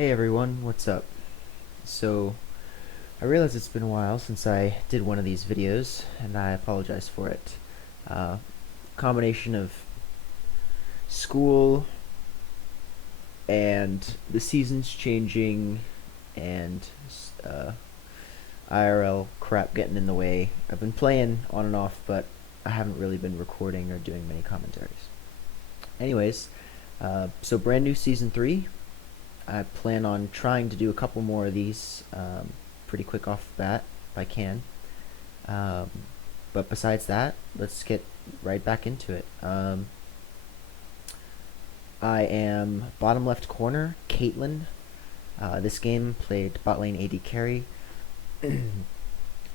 Hey everyone, what's up? So, I realize it's been a while since I did one of these videos, and I apologize for it. Combination of school and the seasons changing and IRL crap getting in the way. I've been playing on and off, but I haven't really been recording or doing many commentaries. Anyways, so brand new Season 3. I plan on trying to do a couple more of these pretty quick off the bat if I can. But besides that, let's get right back into it. I am bottom left corner, Caitlyn. This game played bot lane AD carry. And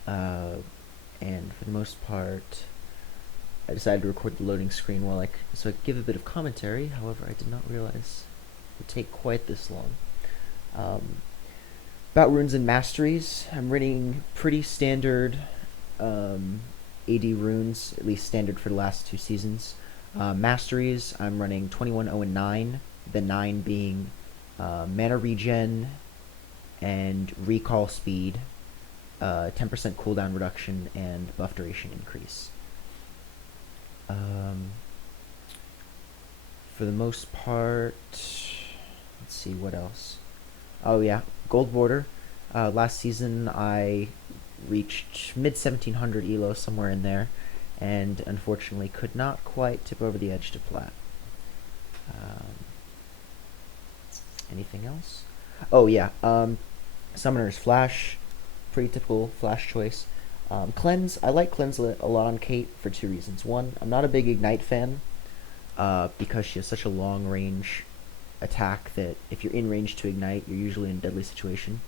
for the most part, I decided to record the loading screen so I could give a bit of commentary. However, I did not realize it would take quite this long. About runes and masteries, I'm running pretty standard AD runes, at least standard for the last 2 seasons. Masteries, I'm running 21, 0, and 9, the 9 being mana regen and recall speed, 10% cooldown reduction, and buff duration increase. For the most part, let's see what else. Oh yeah, gold border. Last season I reached mid 1700 elo, somewhere in there, and unfortunately could not quite tip over the edge to plat. Anything else? Oh yeah, Summoner's Flash, pretty typical Flash choice. Cleanse, I like Cleanse a lot on Kate for 2 reasons. One, I'm not a big Ignite fan, because she has such a long range attack that if you're in range to Ignite, you're usually in a deadly situation.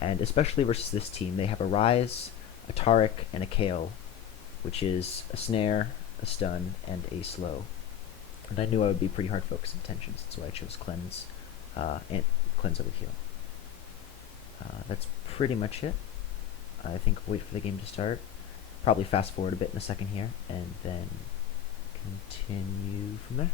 And especially versus this team, they have a Rise, a Taric, and a Kayle, which is a Snare, a Stun, and a Slow. And I knew I would be pretty hard focused intentions, so I chose Cleanse, and Cleanse over Heal. That's pretty much it. I think I'll wait for the game to start. Probably fast forward a bit in a second here, and then continue from there.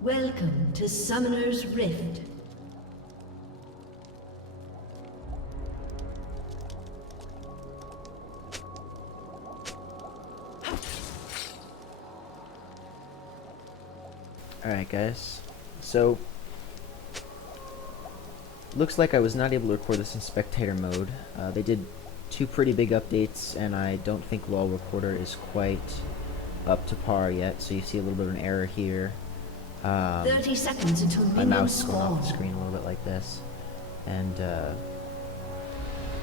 Welcome to Summoner's Rift. Alright guys, so looks like I was not able to record this in spectator mode. They did 2 pretty big updates, and I don't think LoL Recorder is quite up to par yet, so you see a little bit of an error here. 30 seconds until my minions mouse going off the spawn. screen a little bit like this, and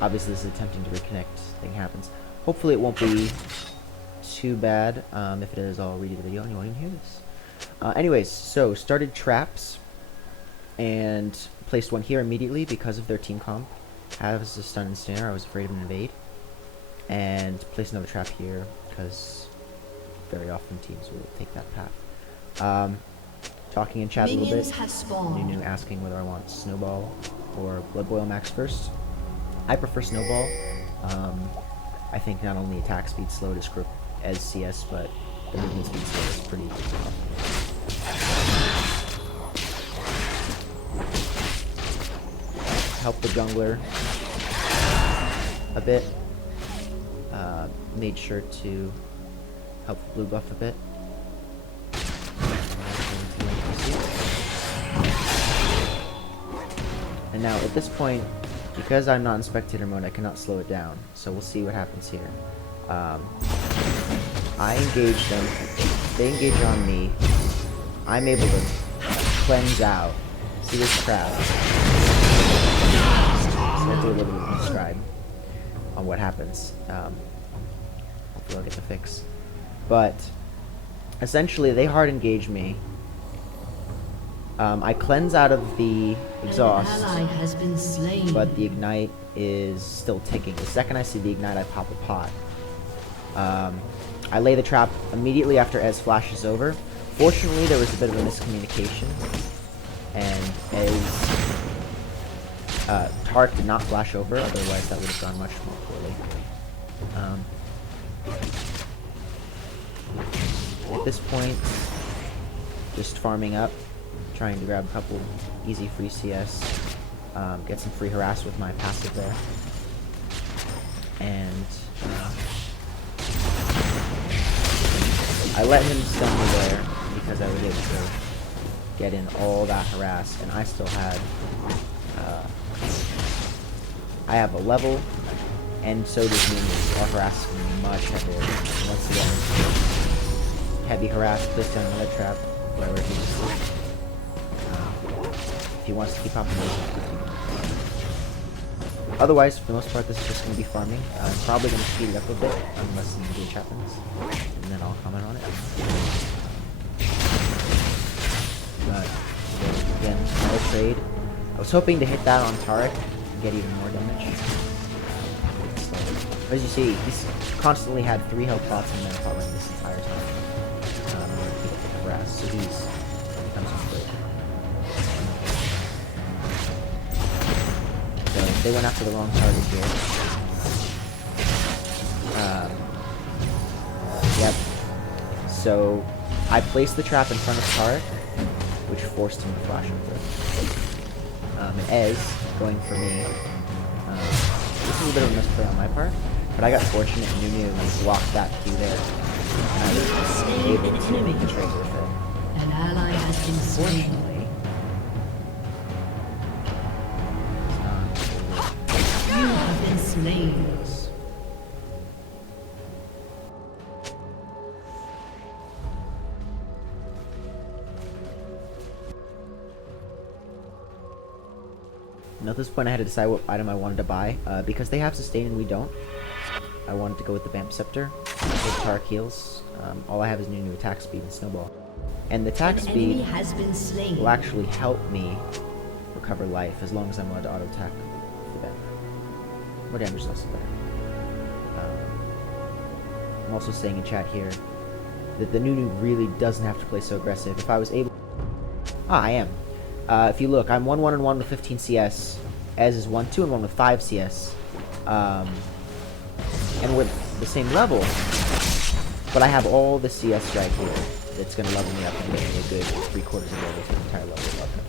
obviously this is attempting to reconnect thing happens. Hopefully it won't be too bad. If it is, I'll read you the video and you won't even hear this. Anyways, so started traps and placed one here immediately because of their team comp. Has a stun and snare. I was afraid of an invade. And placed another trap here because very often teams will take that path. Talking in chat a little bit. Nunu asking whether I want Snowball or Blood Boil max first. I prefer Snowball. I think not only attack speed slow to script as CS, but the movement speed slow is pretty tough. Help the jungler a bit. Made sure to help the blue buff a bit. And now at this point, because I'm not in spectator mode, I cannot slow it down. So we'll see what happens here. I engage them. They engage on me. I'm able to cleanse out. See this trap. So I'll do a little bit of a describe on what happens. Hopefully I'll get the fix. But essentially, they hard engage me. I cleanse out of the exhaust, but the ignite is still ticking. The second I see the ignite, I pop a pot. I lay the trap immediately after Ez flashes over. Fortunately, there was a bit of a miscommunication, and Ez Tark did not flash over, otherwise that would have gone much more poorly. At this point, just farming up, trying to grab a couple easy free CS, get some free harass with my passive there, and I let him stun me there because I was able to get in all that harass, and I still had I have a level, and so does Nunu. Our harass is going to be much heavier. Once again, heavy harass, place down another trap, wherever he just if he wants to keep popping those. Otherwise, for the most part, this is just going to be farming. I'm probably going to speed it up a bit, unless the engage happens, and then I'll comment on it. But again, no trade. I was hoping to hit that on Tarek and get even more damage. As you see, he's constantly had 3 health pots and then following this entire time. To get the harass, so he's becomes unplayed. So they went after the wrong target here. Yep. So I placed the trap in front of Tarek, which forced him to flash over. And Ez going for me. This is a bit of a misplay on my part, but I got fortunate and Nunu blocked that Q there. And I was able to make a trade with it. An ally has been slain. You have been slain. And at this point I had to decide what item I wanted to buy. Because they have sustain and we don't, I wanted to go with the Vamp Scepter with Tark heals. All I have is new attack speed and Snowball. And the attack speed will actually help me recover life as long as I'm allowed to auto attack the Vamp. More damage less the better. I'm also saying in chat here that the Nunu really doesn't have to play so aggressive. If I was able... I am. If you look, I'm 1-1 and 1 with 15 CS. Ez is 1-2 and 1 with 5 CS. And we're the same level. But I have all the CS right here that's going to level me up and make me a good 3/4 of level to the entire level of level.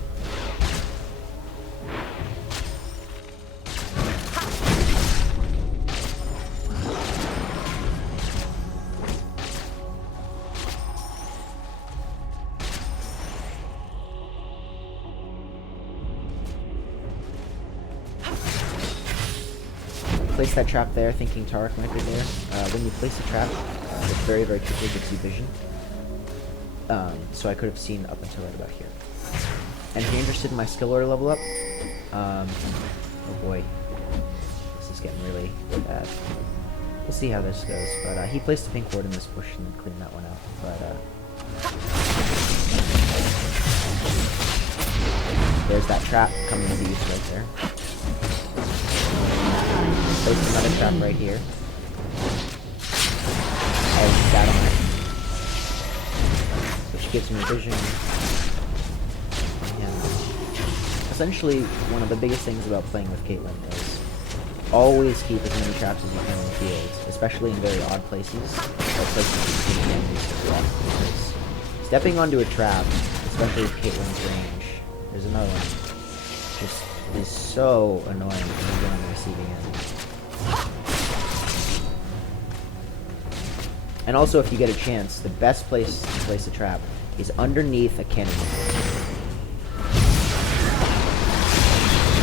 Place that trap there, thinking Tarek might be there. When you place a trap, it very, very quickly gives you vision. So I could have seen up until right about here. And if you're interested in my skill order level up, oh boy, this is getting really bad. we'll see how this goes. But he placed a pink ward in this bush and cleaned that one out. But there's that trap coming into use right there. Place another trap right here. I sat on it, which gives me vision. And essentially, one of the biggest things about playing with Caitlyn is always keep as many traps as you can in the field, especially in very odd places, or places that you can use to block. Because stepping onto a trap, especially with Caitlyn's range, there's another one, just is so annoying when you're on the receiving end. And also, if you get a chance, the best place to place a trap is underneath a cannon.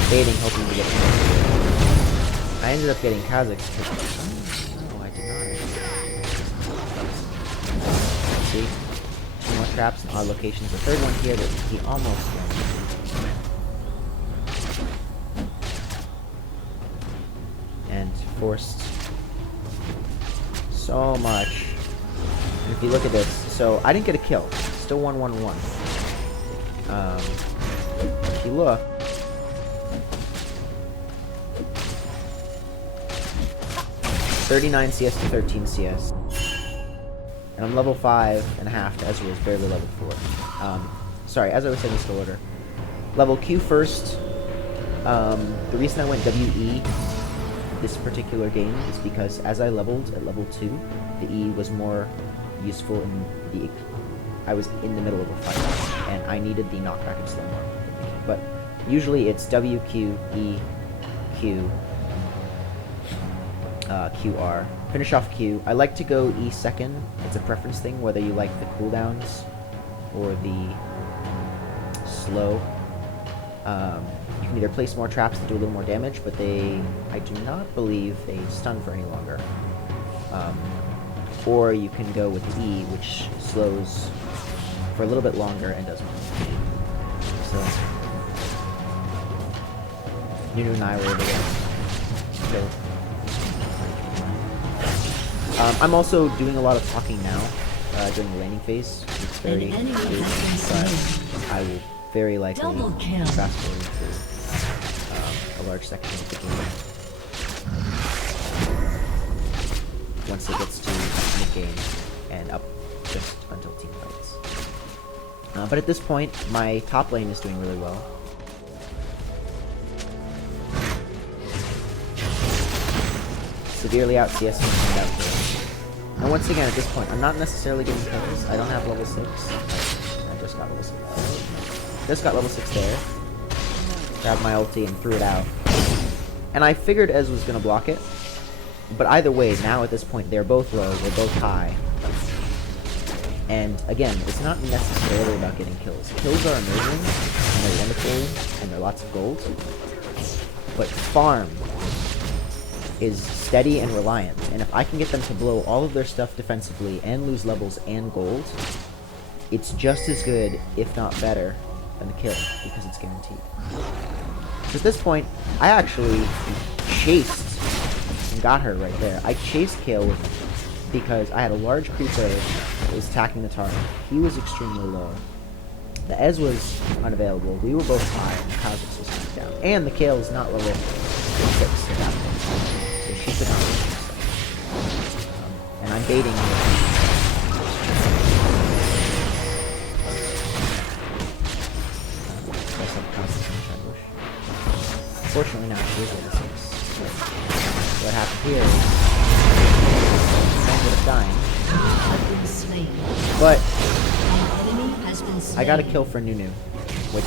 Baiting, hoping to get I ended up getting Kazakh's. Oh, no, I did not. See? 2 more traps in odd locations. The third one here that he almost won. And forced so much. And if you look at this, so I didn't get a kill. Still 1-1-1. If you look, $39 CS to 13 CS. And I'm level 5.5 to Ezra is barely level 4. Sorry, as I was saying, still order. Level Q first. The reason I went WE this particular game is because as I leveled at level 2, the E was more useful in the... I was in the middle of a fight, and I needed the knockback and slow mo. But usually it's W, Q, E, Q, QR. Finish off Q. I like to go E second. It's a preference thing, whether you like the cooldowns or the slow. You can either place more traps that do a little more damage, but I do not believe they stun for any longer. Or you can go with E, which slows for a little bit longer and does more. So, Nunu and I were able to kill. I'm also doing a lot of talking now during the laning phase. It's very good, but I will very likely fast forward through a large section of the game once it gets to mid-game and up just until team fights. But at this point, my top lane is doing really well. Severely out CS and out kills. And once again, at this point, I'm not necessarily getting kills. I don't have level 6. I just got level 6. Just got level 6 there. Grabbed my ulti and threw it out. And I figured Ez was going to block it. But either way, now at this point, they're both low, they're both high. And again, it's not necessarily about getting kills. Kills are amazing, and they're wonderful, and they're lots of gold. But farm is steady and reliant, and if I can get them to blow all of their stuff defensively and lose levels and gold, it's just as good, if not better, than the kill, because it's guaranteed. So at this point, I actually chased and got her right there. I chased kill because I had a large creeper that was attacking the tower. He was extremely low. The Ez was unavailable. We were both high, and Kha'Zix was knocked down. And the Kayle is not level 6 at that point. So she could not reach himself. And I'm baiting her. Fortunately now she is level 6. So what happened here is I ended up dying. But I got a kill for Nunu, which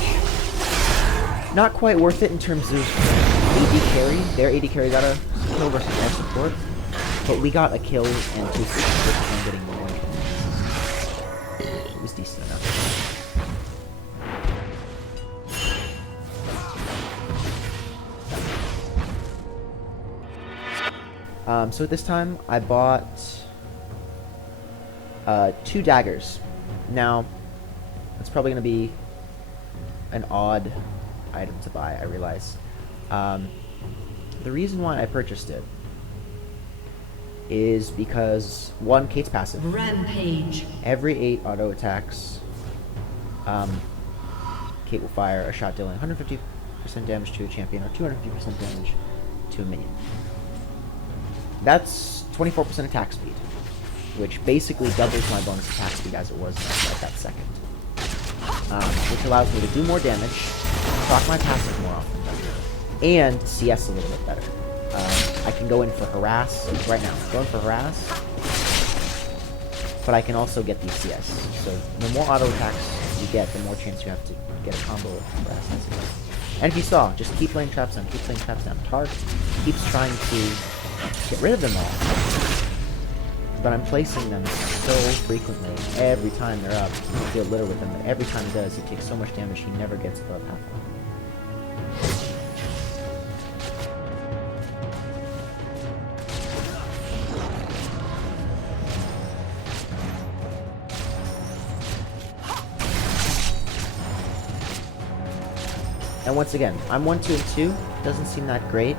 not quite worth it in terms of AD carry. Their AD carry got a kill versus our support, but we got a kill and 2 assists and getting more. It was decent enough. So at this time, I bought 2 daggers. Now, it's probably going to be an odd item to buy, I realize. The reason why I purchased it is because, one, Kate's passive. Rampage. Every 8 auto attacks, Kate will fire a shot dealing 150% damage to a champion or 250% damage to a minion. That's 24% attack speed, which basically doubles my bonus attack speed as it was at that second. Which allows me to do more damage, proc my passive more often, and CS a little bit better. I can go in for harass right now. I'm going for harass, but I can also get these CS. So the more auto attacks you get, the more chance you have to get a combo with harass and CS. And if you saw, just keep playing traps down, keep playing traps down. Tark keeps trying to get rid of them all, but I'm placing them so frequently. Every time they're up, I feel litter with them, but every time he does, he takes so much damage he never gets above half health. And once again, I'm 1, 2, and 2. Doesn't seem that great.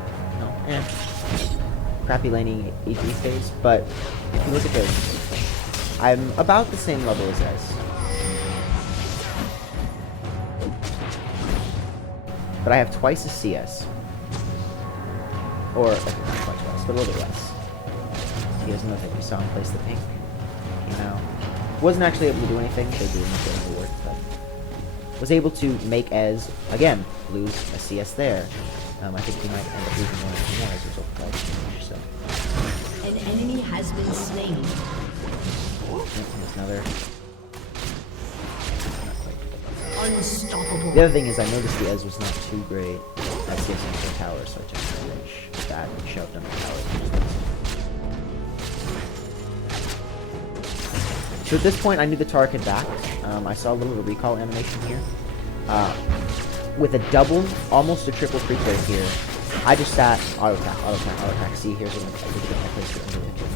Crappy laning AD phase, but if you look at this, I'm about the same level as Ez. But I have twice as CS. Or, I think not quite twice, but a little bit less. He doesn't know that we saw him place the pink. You know. Wasn't actually able to do anything, so doing nothing to work, but was able to make Ez, again, lose a CS there. I think he might end up losing one or two more as a result of that change, so. An enemy has been slain. There's another. Not quite. Unstoppable. The other thing is I noticed the Ez was not too great at CS into the tower, so I took advantage of that and shoved him the tower. So at this point I knew the Tark had backed. I saw a little bit of recall animation here. With a double, almost a triple pre-play here, I just sat auto attack, auto attack, auto attack. See, here's what I did to get my place under the kill.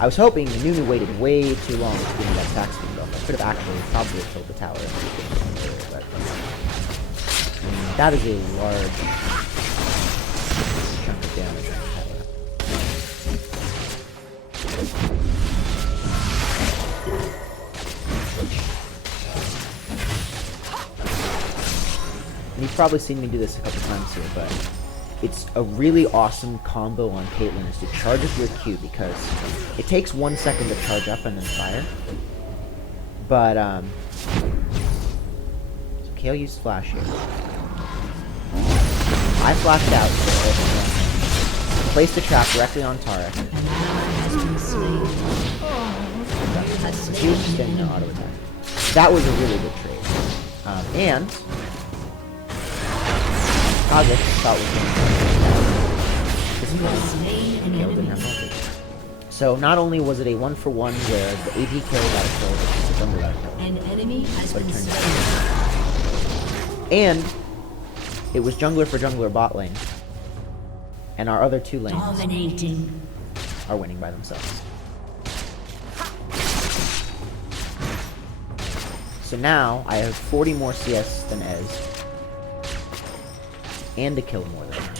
I was hoping the Nunu waited way too long to give me that attack speed buff. I could have actually probably killed the tower if he did, but that is a large chunk of damage on the tower. And you've probably seen me do this a couple times here, but it's a really awesome combo on Caitlyn is to charge up your Q, because it takes 1 second to charge up and then fire. But, so Kayle used flash here. I flashed out, so placed a trap directly on Tara. She was just getting an auto attack. That was a really good trade. And Kha'Zix thought was going to Kayle didn't have multi. So not only was it a 1-for-1 where the AD kill got a kill, but the jungle got a kill. An enemy has been slain. And it was jungler for jungler bot lane. And our other two lanes Dominating. are winning by themselves. So now I have 40 more CS than Ez. And a kill more than her.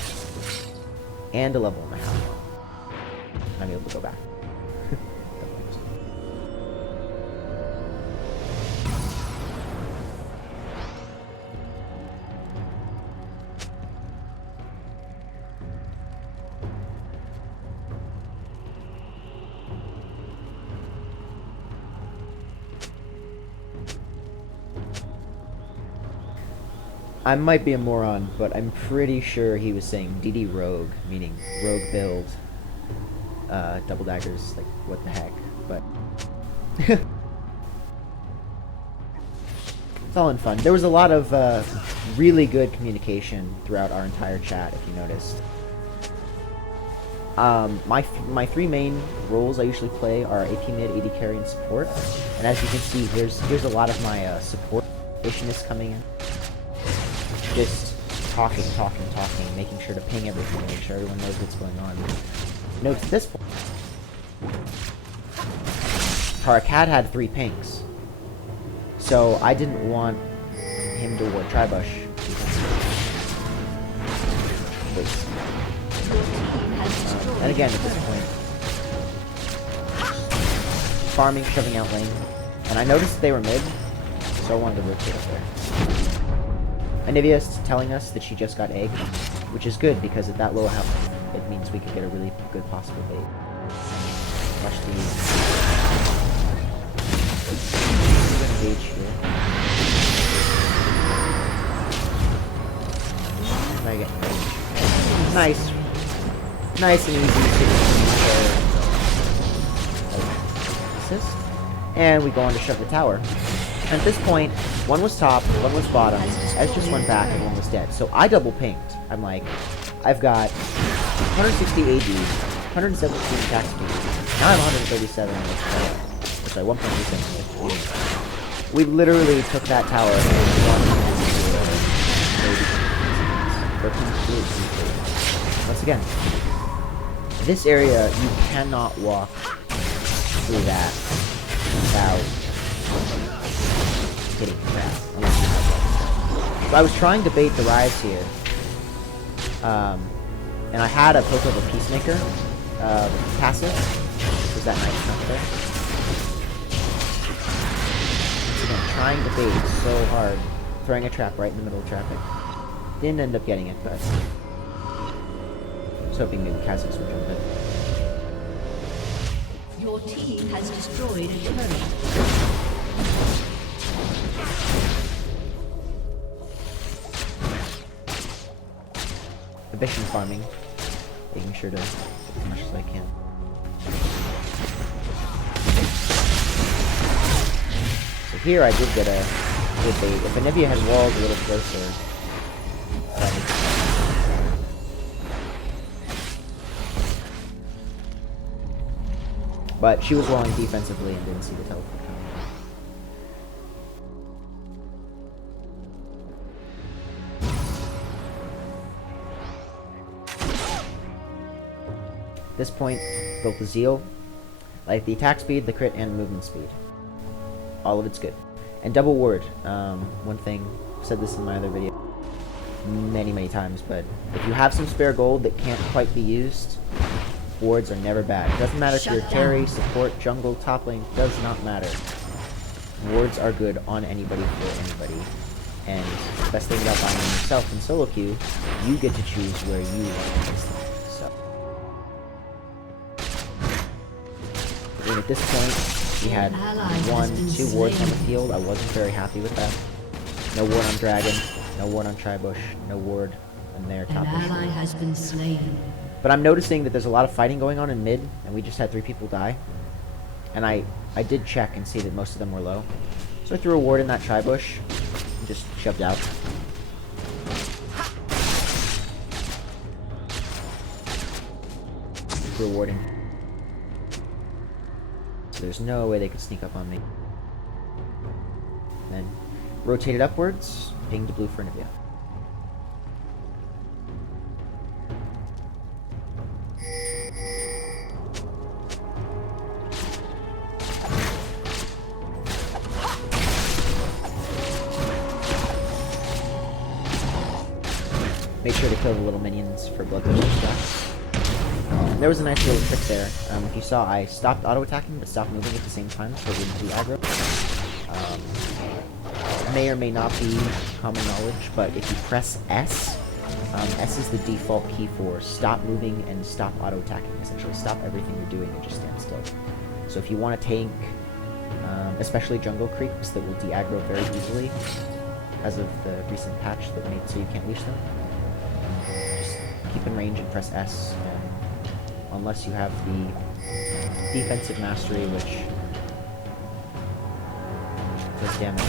And a level and a half. I'm able to go back. I might be a moron, but I'm pretty sure he was saying DD Rogue, meaning Rogue build. Double daggers, like, what the heck, but... It's all in fun. There was a lot of really good communication throughout our entire chat, if you noticed. My three main roles I usually play are AP mid, AD carry, and support. And as you can see, here's a lot of my support ishness coming in. Just talking, making sure to ping everything, make sure everyone knows what's going on. Note at this point, Cat had 3 pings, so I didn't want him to ward Tribush. And again, at this point, farming, shoving out lane. And I noticed that they were mid, so I wanted to rotate up there. Anivia is telling us that she just got egg, which is good because at that low health, it means we could get a really good possible bait. Watch these. Engage here. Try to get nice and easy to assist. And we go on to shove the tower. And at this point, one was top, one was bottom, Ez just went back, and one was dead. So I double pinged. I'm like, I've got 160 AD, 117 attack speed. Now I'm 137. Sorry, 1.36. We literally took that tower and once again, this area you cannot walk through that without hitting crap. So I was trying to bait the Rives here. And I had a poke of a Peacemaker, passive. Was that nice enough there? Once again, trying to bait so hard. Throwing a trap right in the middle of traffic. Didn't end up getting it, but I was hoping maybe Kha'Zix would jump in. Your team has destroyed a turret. Ambition farming, making sure to get as much as I can. So here I did get a good bait. If Anivia had walled a little closer, but she was walling defensively and didn't see the teleport coming. At this point, built the Zeal, like the attack speed, the crit, and movement speed. All of it's good. And double ward. One thing, I've said this in my other video many times, but if you have some spare gold that can't quite be used, wards are never bad. It doesn't matter if you're carry, support, jungle, top lane, does not matter. Wards are good on anybody for anybody. And the best thing about buying them yourself in solo queue, you get to choose where you want to place them. And at this point, we had 2 wards on the field. I wasn't very happy with that. No ward on Dragon, no ward on Tribush, no ward on their top. An ally has been slain. But I'm noticing that there's a lot of fighting going on in mid, and we just had 3 people die. And I did check and see that most of them were low. So I threw a ward in that Tribush and just shoved out. Threw a ward in. So there's no way they could sneak up on me. Then rotated upwards, pinged blue for Anivia. Make sure to kill the little minions for bloodthirsty stuff. There was a nice little trick there. If you saw, I stopped auto-attacking but stopped moving at the same time so it wouldn't do aggro. May or may not be common knowledge, but if you press S, S is the default key for stop moving and stop auto-attacking. Essentially, stop everything you're doing and just stand still. So if you want to tank, especially jungle creeps that will de-aggro very easily, as of the recent patch that made so you can't leash them, just keep in range and press S. Unless you have the defensive mastery, which does damage,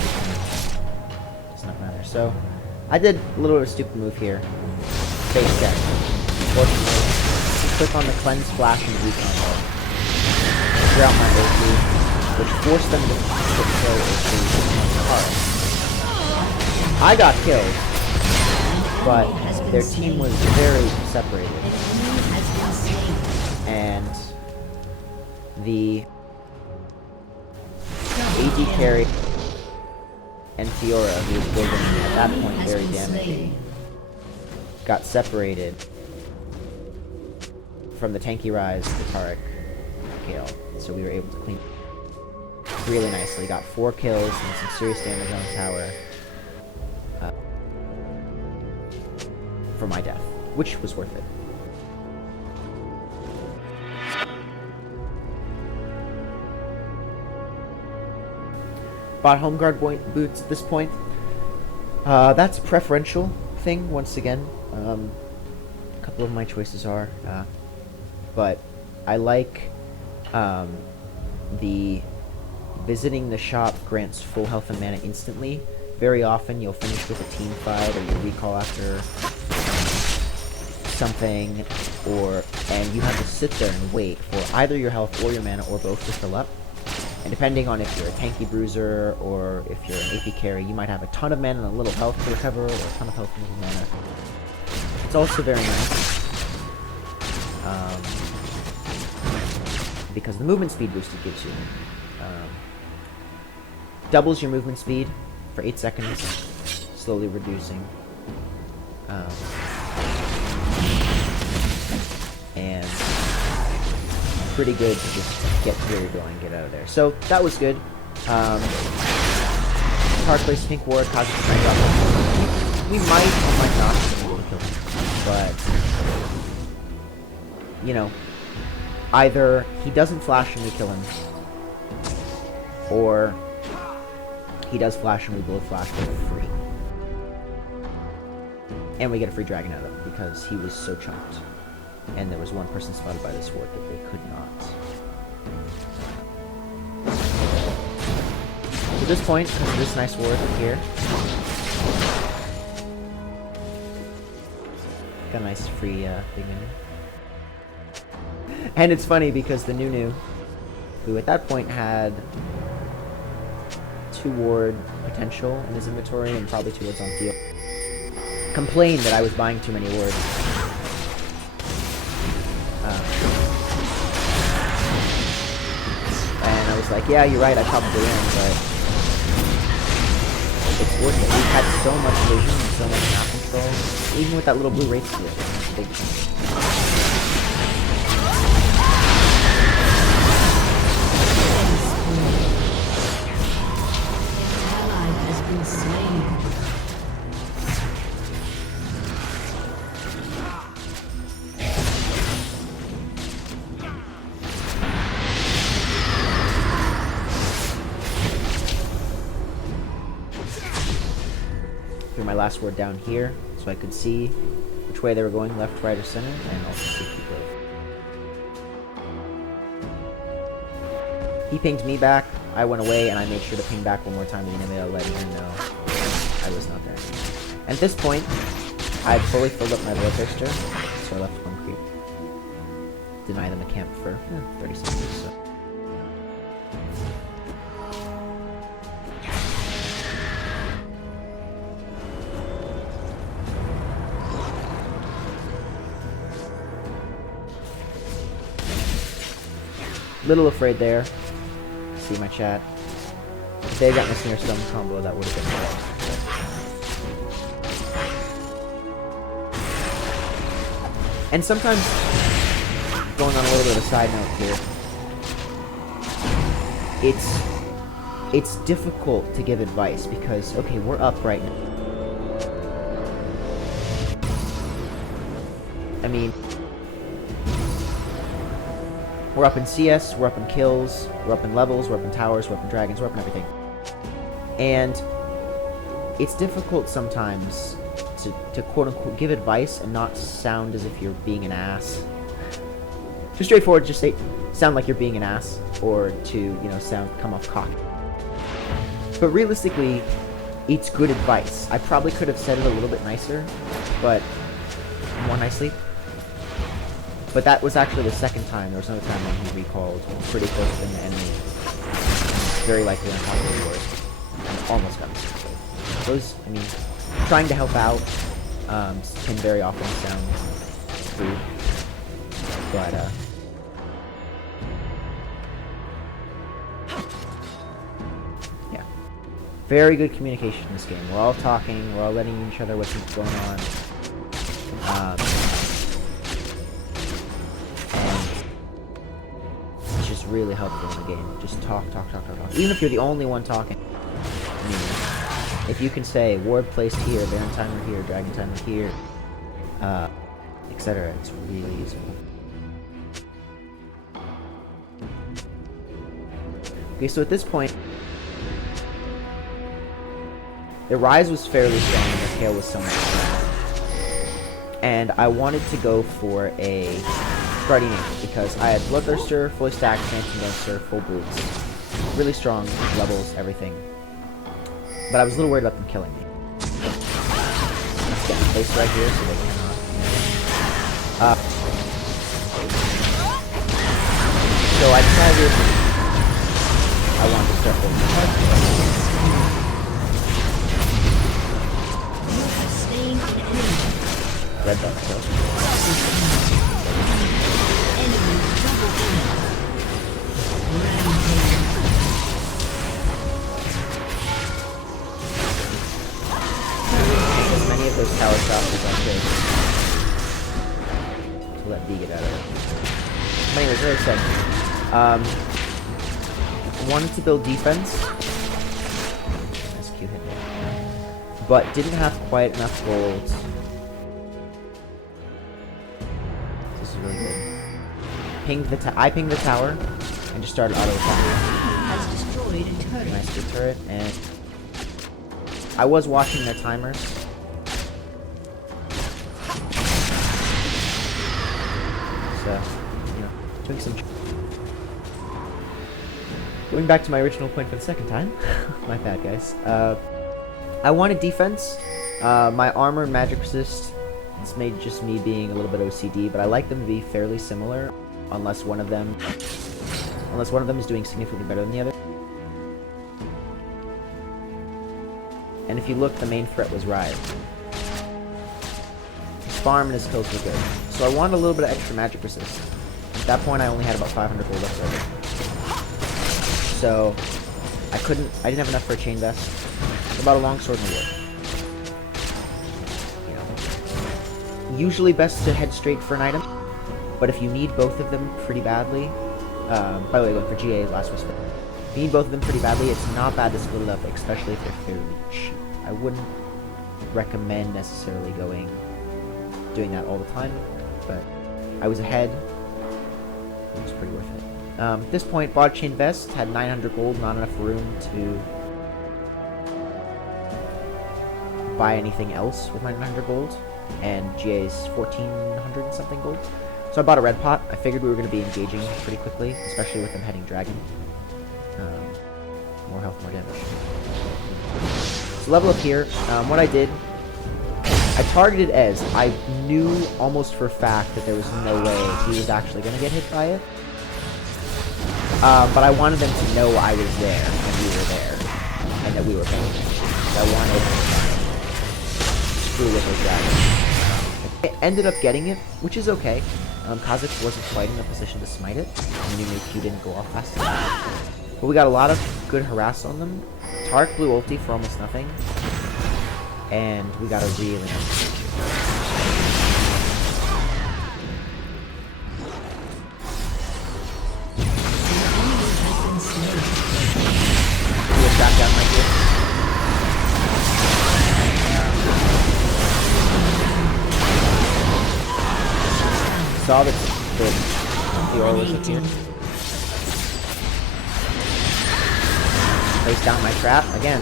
does not matter. So, I did a little bit of a stupid move here. Face check. Unfortunately, click on the cleanse flash and weak combo. Clear out my ulti, which forced them to kill ulti. I got killed, but their team was very separated. And the AD carry and Fiora, who was building at that point very damaging, got separated from the tanky Rise, the Taric, Gale. So we were able to clean. really nicely. Got 4 kills and some serious damage on the tower for my death, which was worth it. Bought home guard boots at this point. That's a preferential thing, once again. A couple of my choices are, but I like the visiting the shop grants full health and mana instantly. Very often you'll finish with a team fight or you recall after something, and you have to sit there and wait for either your health or your mana or both to fill up. And depending on if you're a tanky bruiser or if you're an AP carry, you might have a ton of mana and a little health to recover, or a ton of health and a little mana. It's also very nice because the movement speed boost it gives you doubles your movement speed for 8 seconds, slowly reducing. And pretty good to just get where you're going, get out of there. So that was good. Hard place pink ward causes a drop. We might or might not be able to kill him, but you know, either he doesn't flash and we kill him, or he does flash and we both flash for free, and we get a free dragon out of him because he was so chunked. And there was one person spotted by this ward that they could not. To this point, because of this nice ward here, got a nice free big minion. And it's funny because the Nunu, who at that point had 2 ward potential in his inventory and probably 2 wards on field, complained that I was buying too many wards. And I was like, yeah, you're right, I probably am, but it's worth it. We've had so much vision and so much map control, even with that little blue wraith steal. It's a big thing. Ally has been slain. My last ward down here, so I could see which way they were going, left, right, or center, and also see people. He pinged me back, I went away, and I made sure to ping back one more time to Anivia, letting her know I was not there anymore. At this point, I had fully filled up my bloodthirster, so I left one creep. Deny them a camp for 30 seconds. So. Little afraid there. See my chat. If they got my Snare Stone combo, that would have been nice. And sometimes, going on a little bit of a side note here, it's difficult to give advice because, okay, we're up right now. I mean, we're up in CS, we're up in kills, we're up in levels, we're up in towers, we're up in dragons, we're up in everything. And it's difficult sometimes to quote-unquote give advice and not sound as if you're being an ass. Too straightforward, just sound like you're being an ass, or to, come off cocky. But realistically, it's good advice. I probably could have said it a little bit nicer, but more nicely. But that was actually the second time. There was another time when he recalled pretty close to the enemy. Very likely on top of the board. And almost got missed. Those, trying to help out can very often sound rude. But, yeah. Very good communication in this game. We're all talking, we're all letting each other what's going on. really helpful in the game. Just talk. Even if you're the only one talking. I mean, if you can say, ward placed here, Baron timer here, Dragon timer here, etc., it's really useful. Okay, so at this point, the Rise was fairly strong and the Kayle was somewhat strong. And I wanted to go for a Guardian Angel because I had Bloodthirster, fully stacked, Phantom Dancer, full boots. Really strong levels, everything. But I was a little worried about them killing me. Let's get placed right here so they cannot. So I decided I wanted to start holding the card. Red buff kill. As many of those tower shots as I could to let B get out of it. But anyways, very exciting. Wanted to build defense. Nice Q hit there. But didn't have quite enough gold. This is really good. I pinged the tower and just started auto attacking. Has destroyed a turret. Nice good turret, and I was watching their timers. So, you know, doing some. Going back to my original point for the second time. My bad, guys. I wanted defense. My armor and magic resist. It's made just me being a little bit OCD, but I like them to be fairly similar, unless one of them is doing significantly better than the other. And if you look, the main threat was Riot. His farm and his kills were good. So I wanted a little bit of extra magic resist. At that point, I only had about 500 gold left over. So I didn't have enough for a chain vest. What about a longsword and a wood? You know, usually best to head straight for an item, but if you need both of them pretty badly, by the way, going for GA last whisper. If you need both of them pretty badly, it's not bad to split it up, especially if they're fairly cheap. I wouldn't recommend necessarily doing that all the time, but I was ahead. It was pretty worth it. At this point, bought a chain vest, had 900 gold, not enough room to buy anything else with my 900 gold, and GA's 1400 and something gold. So I bought a red pot. I figured we were going to be engaging pretty quickly, especially with them heading dragon. More health, more damage. So level up here. What I did, I targeted Ez. I knew almost for a fact that there was no way he was actually going to get hit by it. But I wanted them to know I was there, and we were there, and that we were paying attention. So I wanted to screw with those dragons. I ended up getting it, which is okay. Kha'Zix wasn't quite in a position to smite it, and New Q didn't go off fast enough. But we got a lot of good harass on them. Tark blew ulti for almost nothing, and we got a really nice back down right here. Saw that the aura was up here. Place down my trap again.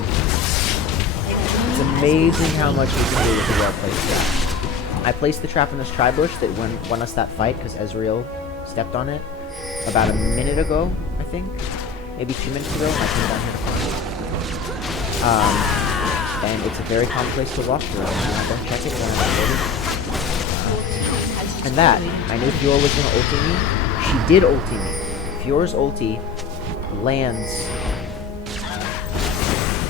It's amazing how much we can do with the well-placed trap. I placed the trap in this tri-bush that won us that fight because Ezreal stepped on it about a minute ago, I think. Maybe 2 minutes ago, and I came down here to find it. And it's a very common place to walk through, and I don't check it when I'm loaded. And that, I knew Fiora was going to ulti me. She did ulti me. Fiora's ulti lands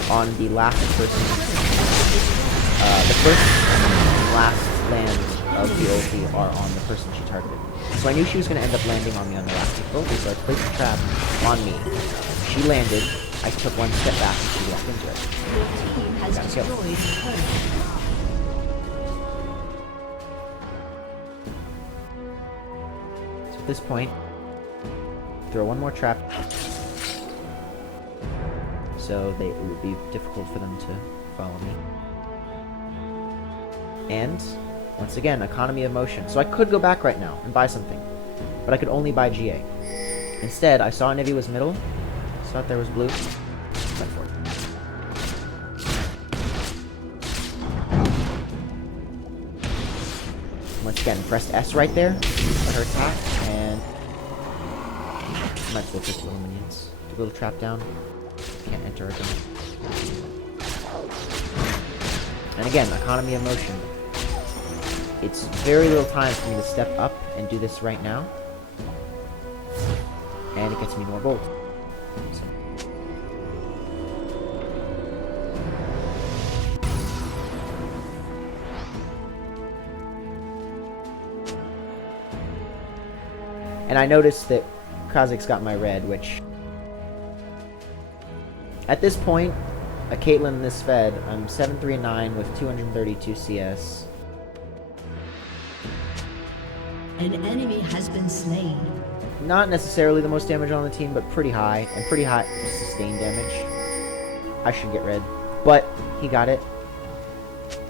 on the last person. The first and last land of the ulti are on the person she targeted. So I knew she was going to end up landing on me on the last ulti, so I placed the trap on me. She landed, I took one step back and she walked into it. Got a kill. So at this point, throw one more trap. So it would be difficult for them to follow me. And, once again, economy of motion. So I could go back right now and buy something. But I could only buy GA. Instead, I saw Anivia was middle. Thought there was blue. Went for it. Once again, pressed S right there. Let her attack, and might as well take little minions. The little trap down. Can't enter again. And again, economy of motion. It's very little time for me to step up and do this right now. And it gets me more gold. So. And I noticed that Kha'Zix got my red, which... At this point, a Caitlyn this fed, I'm 739 with 232 CS. An enemy has been slain. Not necessarily the most damage on the team, but pretty high. And pretty high sustained damage. I should get red. But he got it.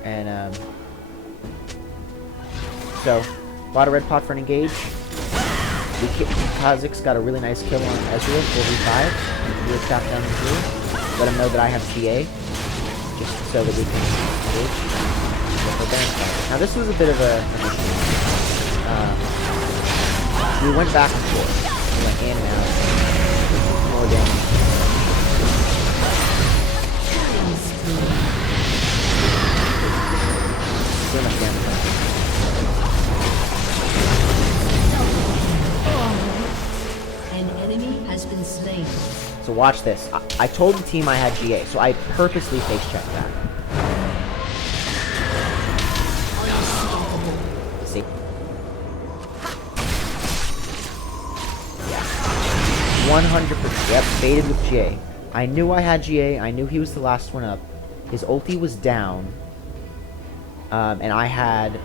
And, so, bought a red pot for an engage. Kha'Zix got a really nice kill on Ezreal, 4v5. We'll trap down the blue. Let him know that I have GA. Just so that we can engage. Now this was a bit of an issue. We went back and forth. We went in and out. More damage. Too much damage. An enemy has been slain. So watch this. I told the team I had GA, so I purposely face checked that. See? 100%. Yep, baited with GA. I knew I had GA. I knew he was the last one up. His ulti was down. And I had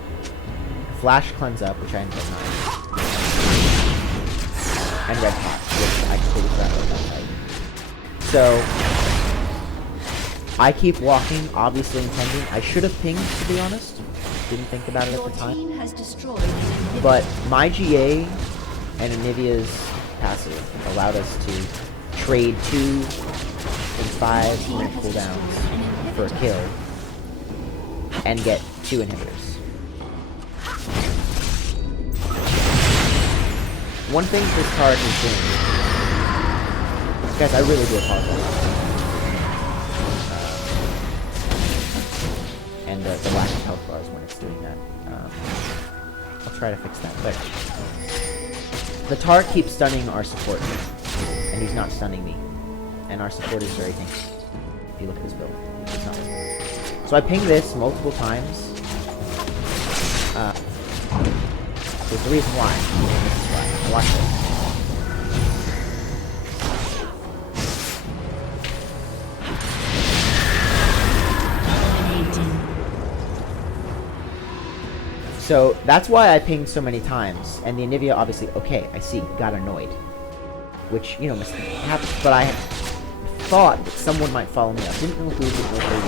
Flash Cleanse up, which I ended up not. And Red Pot, which I completely forgot about that side. So, I keep walking, obviously intending. I should have pinged, to be honest. Didn't think about it at the time. Team has destroyed an inhibitor. But my GA and Anivia's passive allowed us to trade 2 and 5 minute cooldowns for a kill and get 2 inhibitors. One thing this card is doing, guys, I really do apologize. And the lack of health bars when it's doing that. I'll try to fix that, but the Tart keeps stunning our support, and he's not stunning me. And our support is very tanky. If you look at his build, it's not. So I pinged this multiple times. There's a reason why. This is why. Watch this. So that's why I pinged so many times, and the Anivia obviously, okay, I see, got annoyed. Which, you know, happens, but I thought that someone might follow me up. Didn't know who, didn't know if they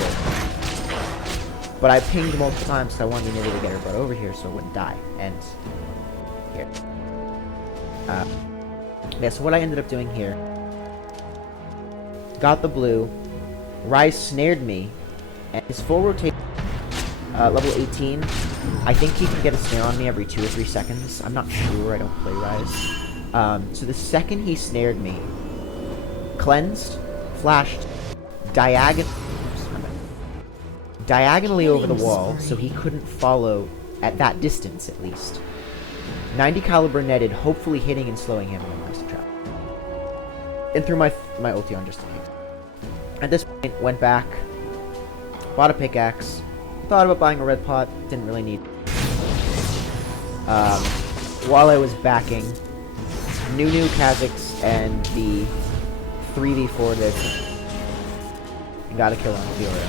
would. But I pinged multiple times because I wanted the Anivia to get her butt over here so it wouldn't die. And here. Yeah, so what I ended up doing here, got the blue, Ryze snared me, and his full rotation, level 18, I think he can get a snare on me every 2 or 3 seconds. I'm not sure, I don't play Ryze. So the second he snared me, cleansed, flashed, diagonally over the wall, so he couldn't follow at that distance at least. 90 caliber netted, hopefully hitting and slowing him in the trap. And threw my ulti on just in case. At this point, went back, bought a pickaxe, thought about buying a red pot, didn't really need it. While I was backing, Nunu, Kha'Zix, and the 3v4 that got a kill on Fiora.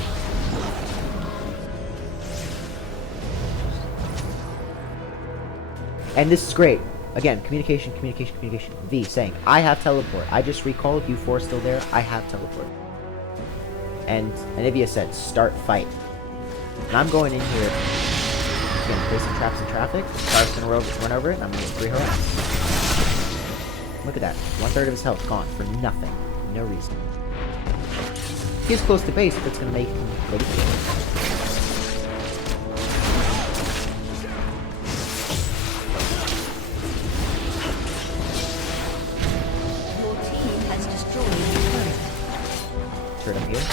And this is great. Again, communication. V saying, I have teleport. I just recalled, you four still there, I have teleport. And Anivia said, start fight. And I'm going in here, again, place some traps in traffic. Star's gonna run over it, and I'm gonna free her out. Look at that. 1/3 of his health gone for nothing. No reason. He's close to base, but it's gonna make him go to base. Turret up here.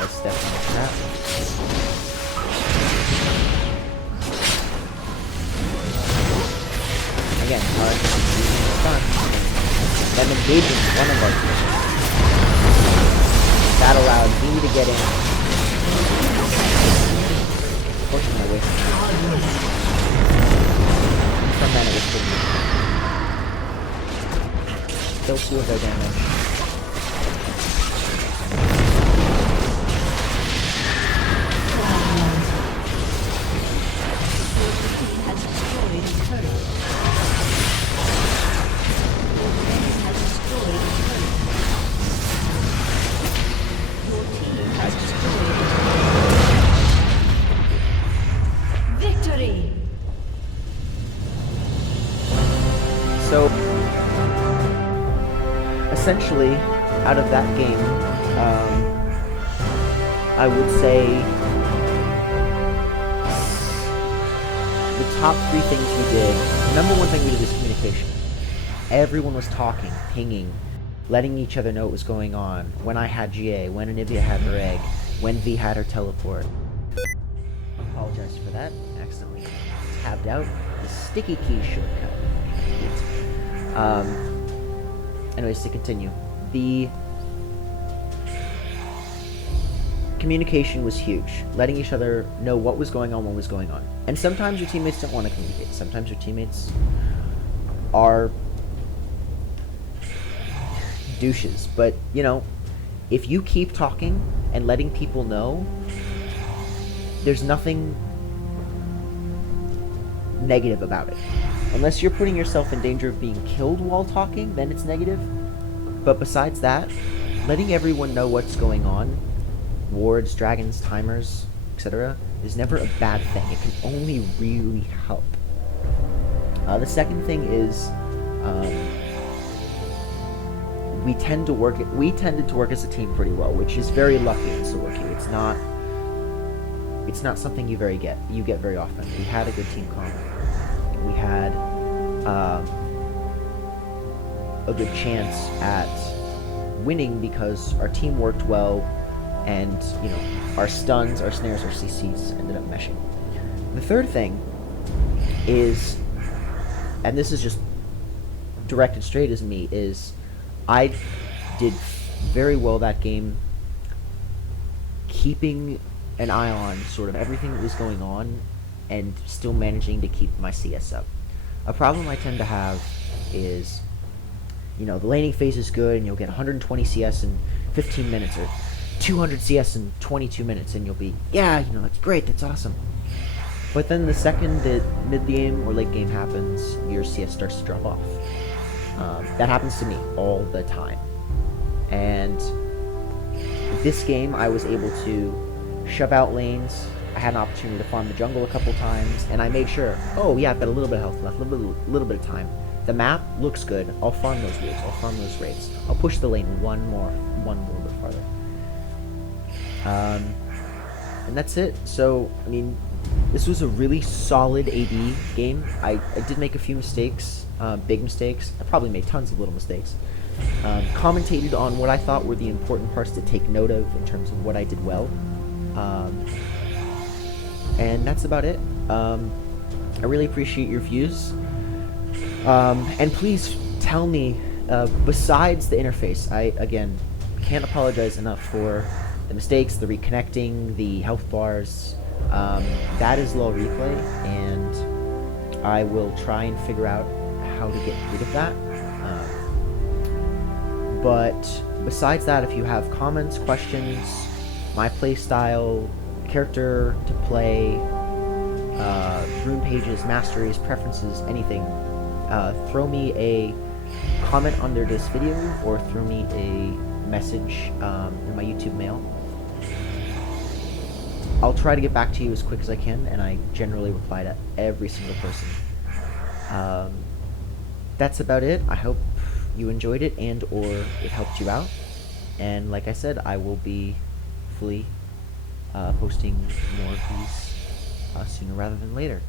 Let's step on the trap. Again, hard using the stun. Then engaging one of our teams. That allowed me to get in. Fortunately, I wasted time. From then it was pretty. Still 2 of their damage. So, essentially, out of that game, I would say the top 3 things we did. Number 1 thing we did is communication. Everyone was talking, pinging, letting each other know what was going on. When I had GA, when Anivia had her egg, when V had her teleport. Apologize for that. Accidentally tabbed out the sticky key shortcut. Anyways, to continue, the communication was huge, letting each other know what was going on, And sometimes your teammates don't want to communicate. Sometimes your teammates are douches. But, you know, if you keep talking and letting people know, there's nothing negative about it. Unless you're putting yourself in danger of being killed while talking, then it's negative. But besides that, letting everyone know what's going on, wards, dragons, timers, etc., is never a bad thing. It can only really help. The second thing is, we tended to work as a team pretty well, which is very lucky in solo queue. It's not something you get very often. We had a good team comp. We had a good chance at winning because our team worked well, and you know, our stuns, our snares, our CCs ended up meshing. The third thing is, and this is just directed straight as me, is I did very well that game keeping an eye on sort of everything that was going on and still managing to keep my CS up. A problem I tend to have is, you know, the laning phase is good and you'll get 120 CS in 15 minutes or 200 CS in 22 minutes and you'll be, yeah, you know, that's great, that's awesome. But then the second that mid-game or late game happens, your CS starts to drop off. That happens to me all the time. And this game I was able to shove out lanes. I had an opportunity to farm the jungle a couple times, and I made sure, oh yeah, I've got a little bit of health left, a little bit of time. The map looks good. I'll farm those waves. I'll farm those raids. I'll push the lane one more bit farther. And that's it. So, I mean, this was a really solid AD game. I did make a few mistakes, big mistakes. I probably made tons of little mistakes. Commentated on what I thought were the important parts to take note of in terms of what I did well. And that's about it. I really appreciate your views. And please tell me, besides the interface, I, again, can't apologize enough for the mistakes, the reconnecting, the health bars. That is LoLReplay, and I will try and figure out how to get rid of that. But besides that, if you have comments, questions, my playstyle, character to play, rune pages, masteries, preferences, anything, throw me a comment under this video or throw me a message in my YouTube mail. I'll try to get back to you as quick as I can, and I generally reply to every single person. That's about it. I hope you enjoyed it and or it helped you out. And like I said, I will be hopefully posting more of these sooner rather than later.